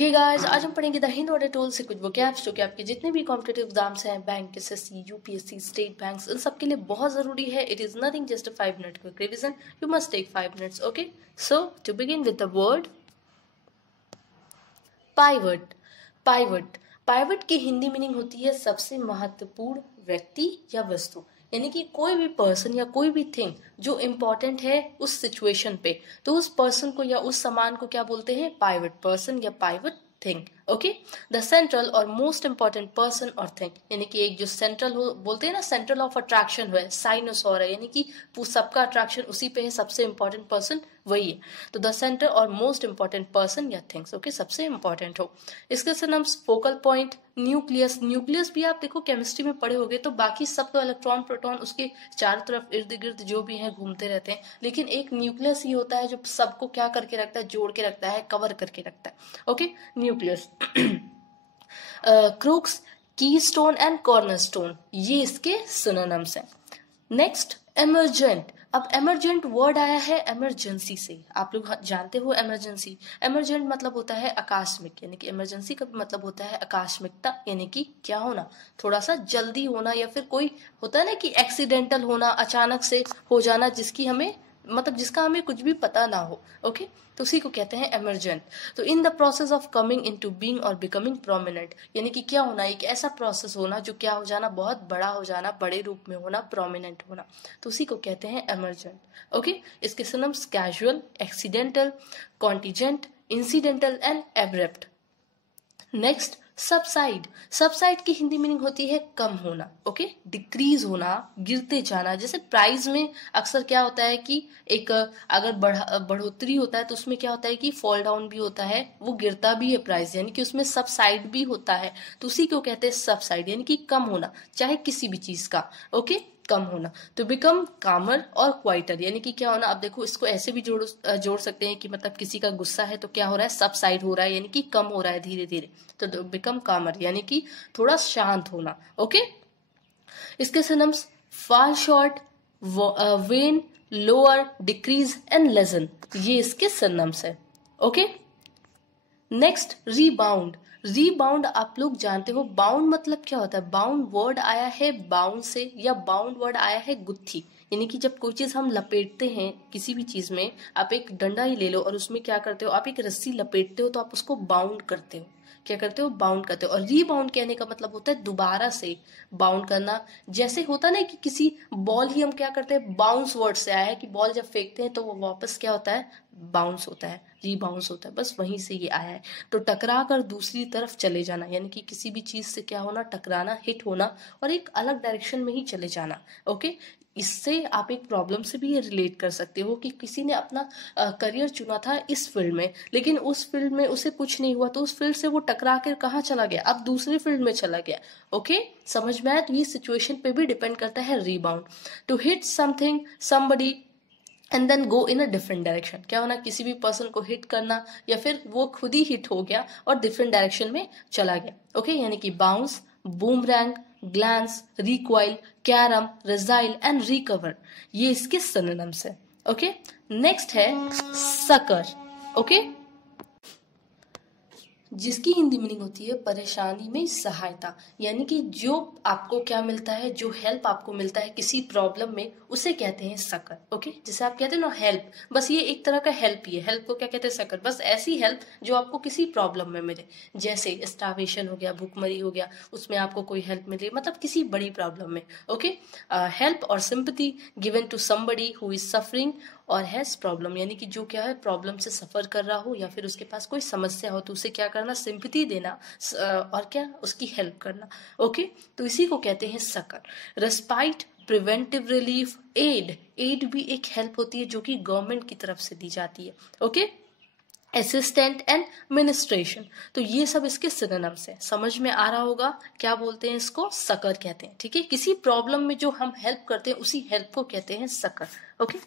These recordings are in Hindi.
हे गाइस, आज हम पढ़ेंगे द हिंद ऑर्डर टूल से कुछ वोकैब्स जो कि आपके जितने भी कॉम्पिटिटिव एग्जाम्स हैं, bank, SSC, UPSC, state banks, इन सब के लिए बहुत जरूरी है. It is nothing just a 5 minute quick revision. You must take 5 minutes. Okay, so to begin with the word pivot. Pivot pivot की हिंदी मीनिंग होती है सबसे महत्वपूर्ण व्यक्ति या वस्तु. यानी कि कोई भी पर्सन या कोई भी थिंग जो इम्पोर्टेंट है उस सिचुएशन पे, तो उस पर्सन को या उस सामान को क्या बोलते हैं? पाइवट पर्सन या pivot thing. Okay, the central और मोस्ट इंपॉर्टेंट पर्सन और थिंग. यानी कि एक जो सेंट्रल हो, बोलते हैं ना सेंट्रल ऑफ अट्रैक्शन है, साइनोसॉर है, यानी कि सबका अट्रैक्शन उसी पे है, सबसे इंपॉर्टेंट पर्सन वही है. तो द सेंटर और मोस्ट इंपॉर्टेंट पर्सन या थिंग्स. ओके, सबसे इंपॉर्टेंट हो. इसके synonyms focal point, nucleus. Nucleus भी आप देखो केमिस्ट्री में पढ़े होगे, तो बाकी सब तो इलेक्ट्रॉन प्रोटॉन उसके चारों तरफ इर्द गिर्द जो भी हैं घूमते रहते हैं, लेकिन एक न्यूक्लियस ही होता है जो सबको क्या करके रखता है? जोड़ के रखता है, कवर करके रखता है. Okay, nucleus. Crooks, keystone and cornerstone, ये इसके सिनोनिम्स हैं. Next, emergent. अब एमरजेंट वर्ड आया है इमरजेंसी से. आप लोग जानते हो इमरजेंसी. एमरजेंट मतलब होता है आकस्मिक, यानी कि इमरजेंसी का मतलब होता है आकस्मिकता, यानी कि क्या होना? थोड़ा सा जल्दी होना, या फिर कोई होता है ना कि एक्सीडेंटल होना, अचानक से हो जाना, जिसकी हमें मतलब जिसका हमें कुछ भी पता ना हो. ओके, तो उसी को कहते हैं एमरजेंट. तो in the process of coming into being और बिकमिंग प्रोमिनेंट, यानी कि क्या होना? एक ऐसा प्रोसेस होना जो क्या हो जाना? बहुत बड़ा हो जाना, बड़े रूप में होना, प्रोमिनेंट होना. तो उसी को कहते हैं एमरजेंट. ओके, इसके synonyms casual, accidental, contingent, incidental and abrupt. Next, subside. Subside की हिंदी मीनिंग होती है कम होना. ओके, डिक्रीज होना, गिरते जाना. जैसे प्राइस में अक्सर क्या होता है कि एक अगर बढ़ोतरी होता है तो उसमें क्या होता है कि फॉल डाउन भी होता है, वो गिरता भी है प्राइस, यानी कि उसमें सबसाइड भी होता है. तो उसी को कहते हैं सबसाइड, यानी कि कम होना, चाहे किसी भी चीज का. ओके, कम होना. तो बिकम कामर और क्वाइटर, यानी कि क्या होना? अब देखो, इसको ऐसे भी जोड़ सकते हैं कि मतलब किसी का गुस्सा है तो क्या हो रहा है? सबसाइड हो रहा है, यानी कि कम हो रहा है धीरे धीरे. तो बिकम कामर यानी कि थोड़ा शांत होना. ओके, इसके synonyms fall short, when, lower, decrease and lesson, ये इसके सिनोनिम्स है. Okay, next, rebound. रीबाउंड आप लोग जानते हो, बाउंड मतलब क्या होता है? बाउंड वर्ड आया है बाउंड से, या बाउंड वर्ड आया है गुत्थी. यानी कि जब कोई चीज हम लपेटते हैं किसी भी चीज में, आप एक डंडा ही ले लो और उसमें क्या करते हो? आप एक रस्सी लपेटते हो, तो आप उसको बाउंड करते हो. क्या करते हो? बाउंड करते हो. और रीबाउंड कहने का मतलब होता है दोबारा से बाउंड करना. जैसे होता ना कि किसी बॉल ही हम क्या करते हैं? बाउंस वर्ड से आया है कि बॉल जब फेंकते हैं तो वो वापस क्या होता है? बाउंस होता है, रीबाउंस होता है. बस वहीं से ये आया है. तो टकरा कर दूसरी तरफ चले जाना, यानी कि किसी भी चीज से क्या होना? टकराना, हिट होना, और एक अलग डायरेक्शन में ही चले जाना. ओके, इससे आप एक प्रॉब्लम से भी ये रिलेट कर सकते हो कि किसी ने अपना करियर चुना था इस फील्ड में, लेकिन उस फील्ड में उसे कुछ नहीं हुआ, तो उस फील्ड से वो टकरा कर कहाँ चला गया? अब दूसरी फील्ड में चला गया. ओके, समझ में आया? तो ये सिचुएशन पे भी डिपेंड करता है rebound. To hit something, somebody and then go in a different direction. क्या होना? किसी भी पर्सन को हिट करना, या फिर वो खुद ही हिट हो गया और डिफरेंट डायरेक्शन में चला गया. ओके, यानी कि bounce, boomerang, glance, recoil, carom, resile and recover, ये इसके सिनोनिम्स है. ओके, नेक्स्ट है सकर. ओके, जिसकी हिंदी मीनिंग होती है परेशानी में सहायता. यानी कि जो आपको क्या मिलता है, जो हेल्प आपको मिलता है किसी प्रॉब्लम में, उसे कहते हैं सकर. ओके, जैसे आप कहते हैं ना हेल्प, बस ये एक तरह का हेल्प ही है. हेल्प को क्या कहते हैं? सकर. बस ऐसी हेल्प जो आपको किसी प्रॉब्लम में मिले, जैसे स्टार्वेशन हो गया, भूखमरी हो गया, उसमें आपको कोई हेल्प मिले, मतलब किसी बड़ी प्रॉब्लम में. ओके, हेल्प और sympathy given to somebody who is suffering और हैज प्रॉब्लम, यानी कि जो क्या है? प्रॉब्लम से सफर कर रहा हो, या फिर उसके पास कोई समस्या हो, तो उसे क्या करना? सिंपैथी देना, और क्या? उसकी हेल्प करना. ओके, तो इसी को कहते हैं succour. Respite, preventive relief, aid. Aid भी एक हेल्प होती है जो कि गवर्नमेंट की तरफ से दी जाती है. Okay, assistant and ministration. तो ये सब इसके सिनोनिम्स हैं. समझ में आ रहा होगा क्या बोलते हैं इसको? सकर कहते हैं. ठीक है, किसी प्रॉब्लम में जो हम हेल्प करते हैं उसी हेल्प को कहते हैं succour. Okay,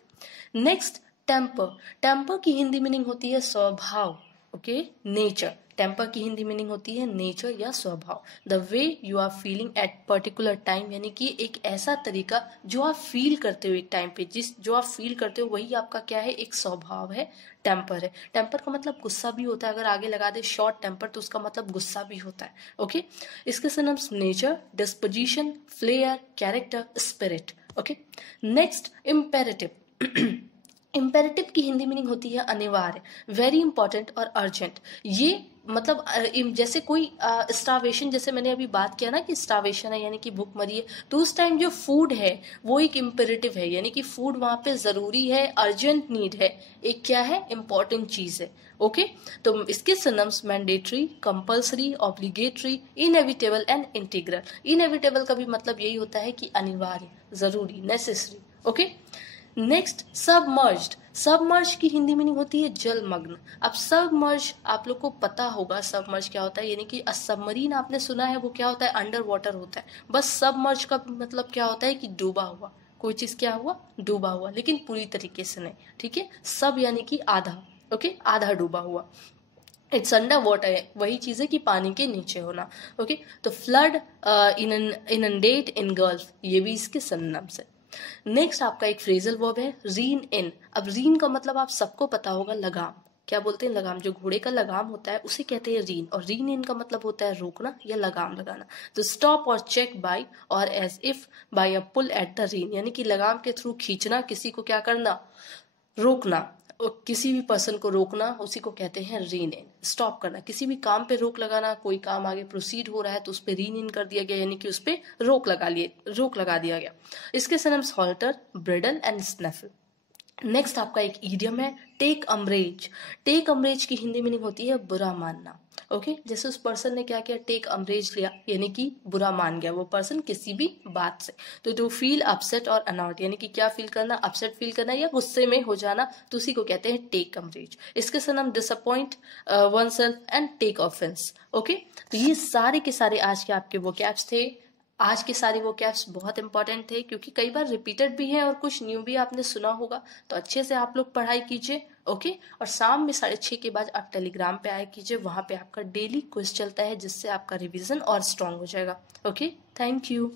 next, temper. Temper की हिंदी मीनिंग होती है स्वभाव. ओके। नेचर, टेम्पर की हिंदी मीनिंग होती है नेचर या स्वभाव। The way you are feeling at particular time, यानी कि एक ऐसा तरीका जो आप फील करते हो एक टाइम पे, जो आप फील करते हो वही आपका क्या है, एक स्वभाव है, टेम्पर है। टेम्पर का मतलब गुस्सा भी होता है, अगर आगे लगा दे शॉर्ट टेम्पर तो उसका मतलब गुस्सा भी होता है। ओके। इसके synonyms nature, disposition, flair, character, spirit. Okay. Next imperative. Imperative की हिंदी मीनिंग होती है अनिवार्य, वेरी इंपॉर्टेंट और अर्जेंट। ये मतलब जैसे कोई स्टावेशन, जैसे मैंने अभी बात किया ना कि स्टावेशन है यानी कि भूखमरी है, तो उस टाइम जो फूड है वो एक इम्पेरेटिव है, यानी कि फूड वहां पे जरूरी है, अर्जेंट नीड है, एक क्या है, इंपॉर्टेंट चीज है। ओके। तो इसके synonyms mandatory, compulsory, obligatory, inevitable and integral. Inevitable का भी मतलब यही होता है कि अनिवार्य, जरूरी, necessary. Okay. Next submerged. Submerge की हिंदी मीनिंग होती है जलमग्न। अब सबमर्ज आप लोग को पता होगा सबमर्ज क्या होता है, यानी कि सबमरीन आपने सुना है, वो क्या होता है, अंडर वाटर होता है। बस सबमर्ज का मतलब क्या होता है कि डूबा हुआ, कोई चीज क्या हुआ, डूबा हुआ, लेकिन पूरी तरीके से नहीं। ठीक है। सब यानी कि आधा। ओके। आधा डूबा हुआ। इट्स अंडर वाटर, वही चीज है कि पानी के नीचे होना। ओके। तो फ्लड, इनंडेट, इनगल्फ, ये भी इसके सिनोनिम्स है। नेक्स्ट आपका एक फ्रेजल वर्ब है रीन इन। अब रीन का मतलब आप सबको पता होगा, लगाम। क्या बोलते हैं, लगाम, जो घोड़े का लगाम होता है उसे कहते हैं रीन, और रीन इन का मतलब होता है रोकना या लगाम लगाना। तो स्टॉप और चेक बाय और as if by a pull at the rein, यानी कि लगाम के थ्रू खींचना, किसी को क्या करना, रोकना, और किसी भी पर्सन को रोकना, उसी को कहते हैं रीन इन। स्टॉप करना, किसी भी काम पे रोक लगाना, कोई काम आगे प्रोसीड हो रहा है तो उस पे रीन इन कर दिया गया, यानी कि उस पे रोक लगा दिया गया। इसके synonyms halter, bridle and snaffle. Next आपका एक ईडियम है टेक अमरेज। टेक अमरेज की हिंदी मीनिंग होती है बुरा मानना। ओके। जैसे उस पर्सन ने क्या किया, टेक अमरेज लिया, यानी कि बुरा मान गया वो पर्सन किसी भी बात से। तो टू फील अपसेट और अनॉट, यानी कि क्या फील करना, अपसेट फील करना या गुस्से में हो जाना, तो उसी को कहते हैं टेक अमरेज। इसके synonym disappoint oneself and take offence. Okay. तो ये सारे के सारे आज के आपके वोकैब्स थे। आज के सारे वो कैप्स बहुत इंपॉर्टेंट थे क्योंकि कई बार रिपीटेड भी है और कुछ न्यू भी आपने सुना होगा, तो अच्छे से आप लोग पढ़ाई कीजिए। ओके। और शाम में 6:30 के बाद आप टेलीग्राम पे आया कीजिए, वहां पे आपका डेली क्विज चलता है जिससे आपका रिवीजन और स्ट्रांग हो जाएगा। ओके। Thank you.